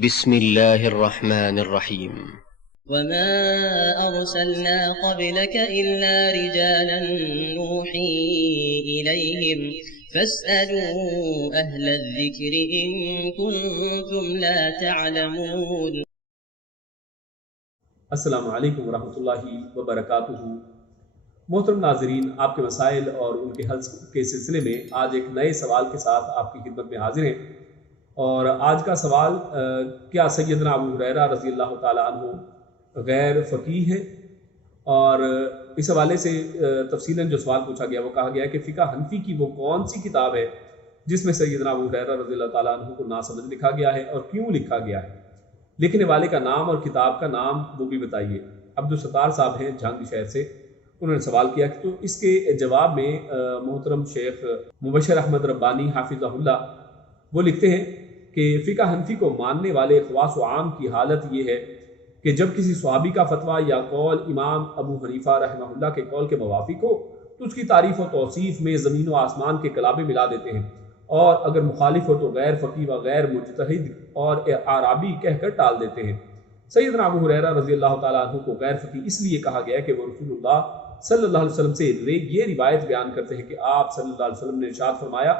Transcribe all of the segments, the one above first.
بسم الله الرحمن الرحيم. وما أرسلنا قبلك إلا رجالا نوحي إليهم فاسألوا أهل الذكر إن كنتم لا تعلمون. السلام علیکم ورحمۃ اللہ وبرکاتہ۔ محترم ناظرین، آپ کے مسائل اور ان کے حل کے سلسلے میں آج ایک نئے سوال کے ساتھ آپ کی خدمت میں حاضر ہیں، اور آج کا سوال کیا سیدنا ابو ہریرہ رضی اللہ تعالیٰ عنہ غیر فقیہ ہے؟ اور اس حوالے سے تفصیلاً جو سوال پوچھا گیا وہ کہا گیا ہے کہ فقہ حنفی کی وہ کون سی کتاب ہے جس میں سیدنا ابو ہریرہ رضی اللہ تعالیٰ عنہ کو ناسمجھ لکھا گیا ہے اور کیوں لکھا گیا ہے؟ لکھنے والے کا نام اور کتاب کا نام وہ بھی بتائیے۔ عبدالستار صاحب ہیں جھانگی شہر سے، انہوں نے سوال کیا تو اس کے جواب میں محترم شیخ مبشر احمد ربانی حافظہ اللہ وہ لکھتے ہیں کہ فقہ حنفی کو ماننے والے خواص و عام کی حالت یہ ہے کہ جب کسی صحابی کا فتویٰ یا قول امام ابو حنیفہ رحمہ اللہ کے قول کے موافق ہو تو اس کی تعریف و توصیف میں زمین و آسمان کے کلابے ملا دیتے ہیں، اور اگر مخالف ہو تو غیر فقیہ و غیر مجتہد اور اعرابی کہہ کر ٹال دیتے ہیں۔ سیدنا ابو ہریرہ رضی اللہ تعالیٰ عنہ کو غیر فقیہ اس لیے کہا گیا کہ وہ رسول اللہ صلی اللہ علیہ وسلم سے یہ روایت بیان کرتے ہیں کہ آپ صلی اللہ علیہ وسلم نے ارشاد فرمایا،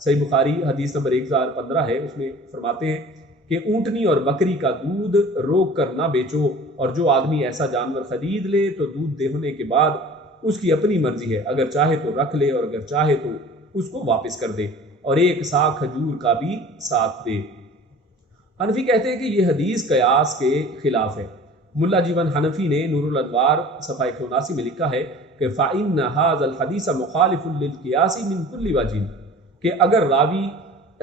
صحیح بخاری حدیث نمبر 1015 ہے، اس میں فرماتے ہیں کہ اونٹنی اور بکری کا دودھ روک کر نہ بیچو، اور جو آدمی ایسا جانور خرید لے تو دودھ دینے کے بعد اس کی اپنی مرضی ہے، اگر چاہے تو رکھ لے اور اگر چاہے تو اس کو واپس کر دے، اور ایک سا کھجور کا بھی ساتھ دے۔ حنفی کہتے ہیں کہ یہ حدیث قیاس کے خلاف ہے۔ ملا جیون حنفی نے نور الانوار صفحہ 179 میں لکھا ہے کہ فَإِنَّ هَذَا الْحَدِيثَ مُخَالِفٌ لِلْقِيَاسِ مِنْ كُلِّ وَجْهٍ، کہ اگر راوی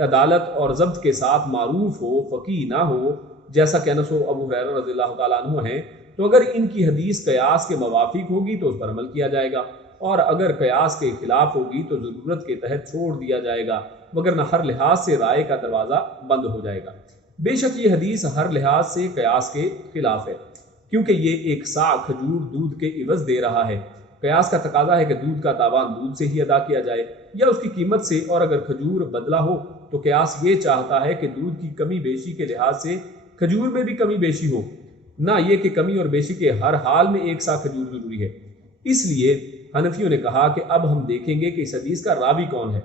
عدالت اور ضبط کے ساتھ معروف ہو، فقیہ نہ ہو، جیسا کہ انس و ابو ہریرہ رضی اللہ تعالیٰ عنہ ہیں، تو اگر ان کی حدیث قیاس کے موافق ہوگی تو اس پر عمل کیا جائے گا، اور اگر قیاس کے خلاف ہوگی تو ضرورت کے تحت چھوڑ دیا جائے گا، وگرنہ ہر لحاظ سے رائے کا دروازہ بند ہو جائے گا۔ بے شک یہ حدیث ہر لحاظ سے قیاس کے خلاف ہے، کیونکہ یہ ایک سا کھجور دودھ کے عوض دے رہا ہے۔ قیاس کا تقاضا ہے کہ دودھ کا تاوان دودھ سے ہی ادا کیا جائے یا اس کی قیمت سے، اور اگر کھجور بدلہ ہو تو قیاس یہ چاہتا ہے کہ دودھ کی کمی بیشی کے لحاظ سے کھجور میں بھی کمی بیشی ہو، نہ یہ کہ کمی اور بیشی کے ہر حال میں ایک سا کھجور ضروری ہے۔ اس لیے حنفیوں نے کہا کہ اب ہم دیکھیں گے کہ اس حدیث کا راوی کون ہے۔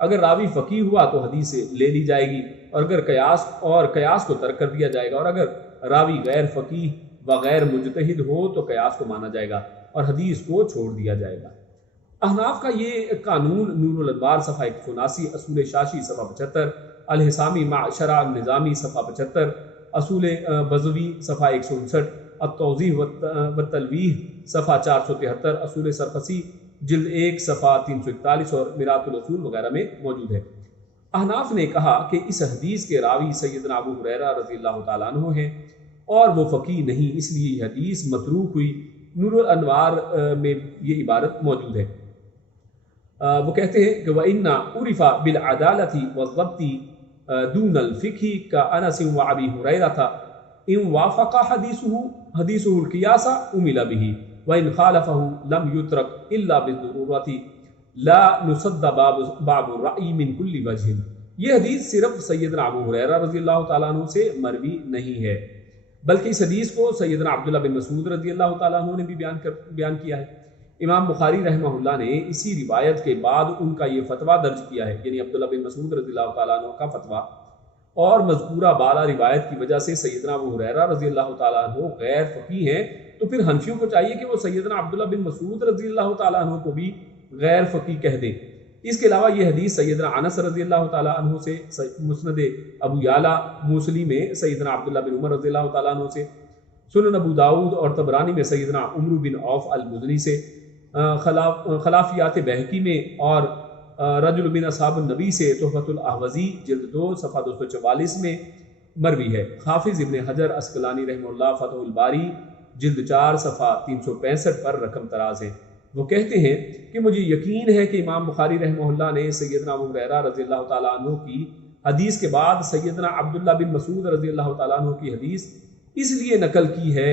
اگر راوی فقیہ ہوا تو حدیث لے لی جائے گی، اور اگر قیاس کو ترک کر دیا جائے گا، اور اگر راوی غیر فقیہ و غیر مجتہد ہو تو قیاس کو مانا جائے گا اور حدیث کو چھوڑ دیا جائے گا۔ احناف کا یہ قانون نور الانوار صفحہ 179، اصول شاشی صفحہ 75، الحسامی مع شرع النظامی صفحہ 75، اصول بزوی صفحہ 159، التوضیح والتلویح صفحہ 473، اصول سرخسی جلد 1 صفحہ 341 اور میرات الاصول وغیرہ میں موجود ہے۔ احناف نے کہا کہ اس حدیث کے راوی سیدنا ابو ہریرہ رضی اللہ تعالیٰ عنہ ہیں اور وہ فقیہ نہیں، اس لیے یہ حدیث متروک ہوئی۔ نور الانوار میں یہ عبارت موجود ہے۔ وہ کہتے ہیں کہ وَإِنَّ عُرِفَ بِالْعَدَالَةِ وَالضَّبْطِ دُونَ الْفِقْهِ كَأَنَسٍ وَأَبِي هُرَيْرَةَ إِنْ وَافَقَ حَدِيثُهُ الْقِيَاسَ عُمِلَ بِهِ وَإِنْ خَالَفَهُ لَمْ يُتْرَكْ إِلَّا بِالضُّرُورَةِ لَا نُصَدَّ بَابُ الرَّأْيِ مِنْ كُلِّ وَجْهٍ۔ یہ حدیث صرف سیدنا ابو ہریرہ رضی اللہ تعالیٰ عنہ سے مروی نہیں ہے، بلکہ اس حدیث کو سیدنا عبداللہ بن مسعود رضی اللہ تعالیٰ عنہ نے بھی بیان کیا ہے۔ امام بخاری رحمہ اللہ نے اسی روایت کے بعد ان کا یہ فتویٰ درج کیا ہے، یعنی عبداللہ بن مسعود رضی اللہ تعالیٰ عنہ کا فتویٰ، اور مذکورہ بالا روایت کی وجہ سے سیدنا ابو ہریرہ رضی اللہ تعالیٰ عنہ غیر فقیہ ہیں، تو پھر حنفیوں کو چاہیے کہ وہ سیدنا عبداللہ بن مسعود رضی اللہ تعالیٰ عنہ کو بھی غیر فقیہ کہہ دیں۔ اس کے علاوہ یہ حدیث سیدنا انس رضی اللہ تعالیٰ عنہ سے، مسند ابو یعلا موصلی میں سیدنا عبداللہ بن عمر رضی اللہ تعالیٰ عنہ سے، سنن ابو داؤد اور طبرانی میں سیدنا عمرو بن عوف المزنی سے، خلافیات بہقی میں اور رجل من اصحاب النبی سے تحفۃ الاحوزی جلد 2 صفحہ 244 میں مروی ہے۔ حافظ ابن حجر عسقلانی رحمہ اللہ فتح الباری جلد 4 صفحہ 365 پر رقم تراز ہے۔ وہ کہتے ہیں کہ مجھے یقین ہے کہ امام بخاری رحمہ اللہ نے سیدنا ابو ہریرہ رضی اللہ تعالیٰ عنہ کی حدیث کے بعد سیدنا عبداللہ بن مسعود رضی اللہ تعالیٰ عنہ کی حدیث اس لیے نقل کی ہے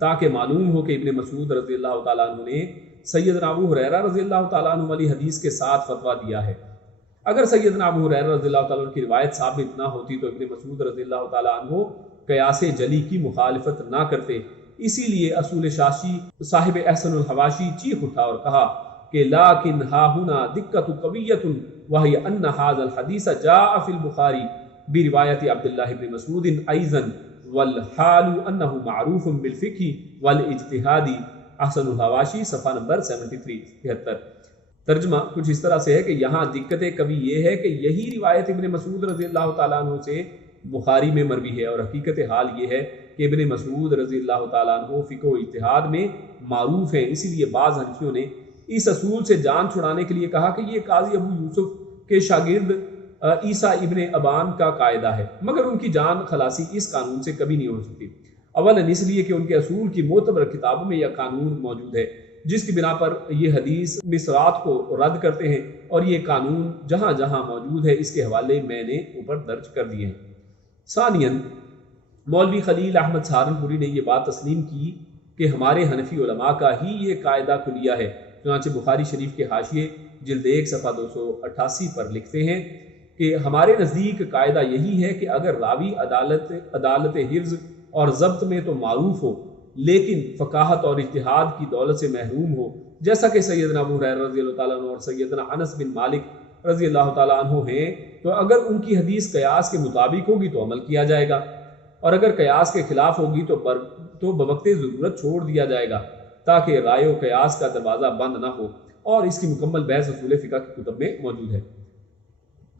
تاکہ معلوم ہو کہ ابن مسعود رضی اللہ تعالیٰ عنہ نے سیدنا ابو ہریرہ رضی اللہ تعالیٰ عنہ والی حدیث کے ساتھ فتویٰ دیا ہے۔ اگر سیدنا ابو ہریرہ رضی اللہ تعالیٰ عنہ کی روایت ثابت نہ ہوتی تو ابن مسعود رضی اللہ تعالیٰ عنہ قیاس جلی کی مخالفت نہ کرتے، اسی لیے اصول شاشی صاحب احسن الحواشی چیخ اٹھا اور کہا کہ لیکن ہا ہنا دقت قویۃ وہی ان ھذا الحدیث جاء فی البخاری بروایت عبداللہ بن مسعود ایضا والحال انہ معروف بالفقہ والاجتہاد، احسن الحواشی صفحہ نمبر 73 ترجمہ کچھ اس طرح سے ہے کہ یہاں دقت کبھی یہ ہے کہ یہی روایت ابن مسعود رضی اللہ تعالیٰ عنہ سے بخاری میں مروی ہے، اور حقیقت حال یہ ہے کہ ابن مسعود رضی اللہ تعالیٰ عنہ فقہ و اجتہاد میں معروف ہیں، اسی لیے بعض حنفیوں نے اس اصول سے جان چھڑانے کے لیے کہا کہ یہ قاضی ابو یوسف کے شاگرد عیسیٰ ابن ابان کا قاعدہ ہے، مگر ان کی جان خلاصی اس قانون سے کبھی نہیں ہو سکتی، اولاً اس لیے کہ ان کے اصول کی معتبر کتابوں میں یہ قانون موجود ہے جس کی بنا پر یہ حدیث مصرات کو رد کرتے ہیں، اور یہ قانون جہاں جہاں موجود ہے اس کے حوالے میں نے اوپر درج کر دیے ہیں۔ ثانیاً مولوی خلیل احمد سہارنپوری نے یہ بات تسلیم کی کہ ہمارے حنفی علماء کا ہی یہ قاعدہ کلیہ ہے، چنانچہ بخاری شریف کے حاشیے جلد 1 صفحہ 288 پر لکھتے ہیں کہ ہمارے نزدیک قاعدہ یہی ہے کہ اگر راوی عدالت حفظ اور ضبط میں تو معروف ہو لیکن فقاہت اور اجتہاد کی دولت سے محروم ہو، جیسا کہ سیدنا ابو ہریرہ رضی اللہ تعالیٰ عنہ اور سیدنا انس بن مالک رضی اللہ تعالیٰ عنہ ہیں، تو اگر ان کی حدیث قیاس کے مطابق ہوگی تو عمل کیا جائے گا، اور اگر قیاس کے خلاف ہوگی تو بوقت ضرورت چھوڑ دیا جائے گا، تاکہ رائے و قیاس کا دروازہ بند نہ ہو، اور اس کی مکمل بحث اصول فقہ کی کتب میں موجود ہے۔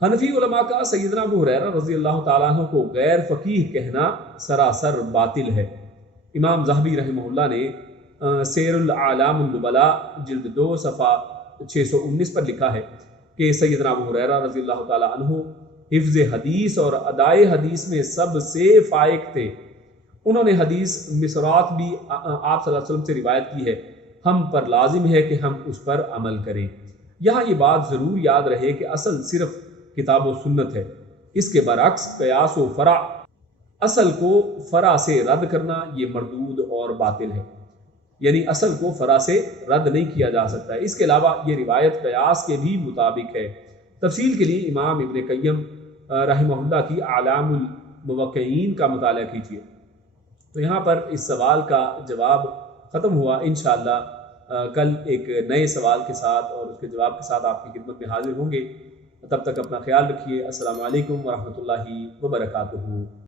حنفی علماء کا سیدنا ابو ہریرہ رضی اللہ تعالیٰ عنہ کو غیر فقیہ کہنا سراسر باطل ہے۔ امام ذہبی رحمہ اللہ نے سیر الاعلام النبلاء جلد 2 صفحہ 619 پر لکھا ہے کہ سیدنا ابو ہریرہ رضی اللہ تعالیٰ عنہ حفظ حدیث اور ادائے حدیث میں سب سے فائق تھے، انہوں نے حدیث مصرات بھی آپ صلی اللہ علیہ وسلم سے روایت کی ہے، ہم پر لازم ہے کہ ہم اس پر عمل کریں۔ یہاں یہ بات ضرور یاد رہے کہ اصل صرف کتاب و سنت ہے، اس کے برعکس قیاس و فرع، اصل کو فرع سے رد کرنا یہ مردود اور باطل ہے، یعنی اصل کو فرع سے رد نہیں کیا جا سکتا ہے۔ اس کے علاوہ یہ روایت قیاس کے بھی مطابق ہے۔ تفصیل کے لیے امام ابن قیم رحمہ اللہ کی اعلام الموقعین کا مطالعہ کیجیے۔ تو یہاں پر اس سوال کا جواب ختم ہوا، انشاءاللہ کل ایک نئے سوال کے ساتھ اور اس کے جواب کے ساتھ آپ کی خدمت میں حاضر ہوں گے۔ تب تک اپنا خیال رکھیے۔ السلام علیکم ورحمۃ اللہ وبرکاتہ۔